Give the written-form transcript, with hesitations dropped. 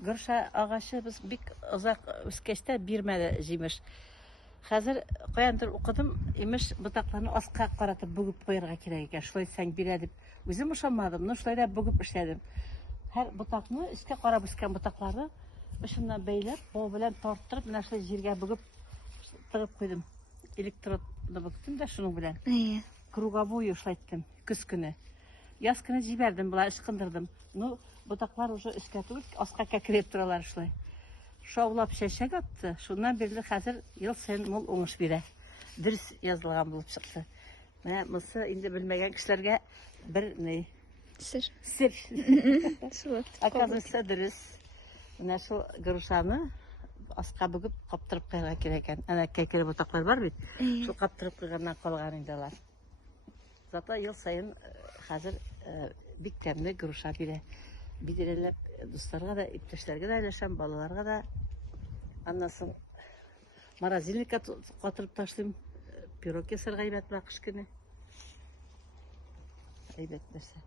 Груша ағашы біз бик ұзақ өскәчтә бирмәде җимеш. Хәзер каяндыр укыдым, имеш ботакларны аска каратып бүгеп куярга кирәк икән. Шулай сән бирә дип. Үзем ышанмадым, но шулай да бүгеп эшләдем. Һәр ботакны, өскә карап үскән ботакларны ышыннан бәйләп, бау белән тарттырып, менә шулай җиргә бүгеп тыгып куйдым. Электродны бүктем дә шуның белән. Круговую эшләттем көз көне. Яз көне җибәрдем, болай ышкындырдым. Ну, ботаклар уже өскә түгел, аска кәкрәп торалар шулай. Шаулап чәчәк атты. Шуннан бирле хәзер ел саен мул уңыш бирә. Дөрес язылган булып чыкты. Менә мосы инде белмәгән кешеләргә бер ни Сер. сер. Шулай. Оказывается, дөрес. Менә шул грушаны аска бүгеп каптырып куярга кирәк икән. Әнә кәкре ботаклар бар бит. Шул каптырып куйганнан калган инде алар. Зато ел саен хәзер бик тәмле груша бирә. Бидрәләп дусларга да, иптәшләргә дә өләшәм, балаларга да. Аннан соң морозильникка катырып ташлыйм. Пирог ясарга әйбәт була кыш көне. Әйбәт нәрсә.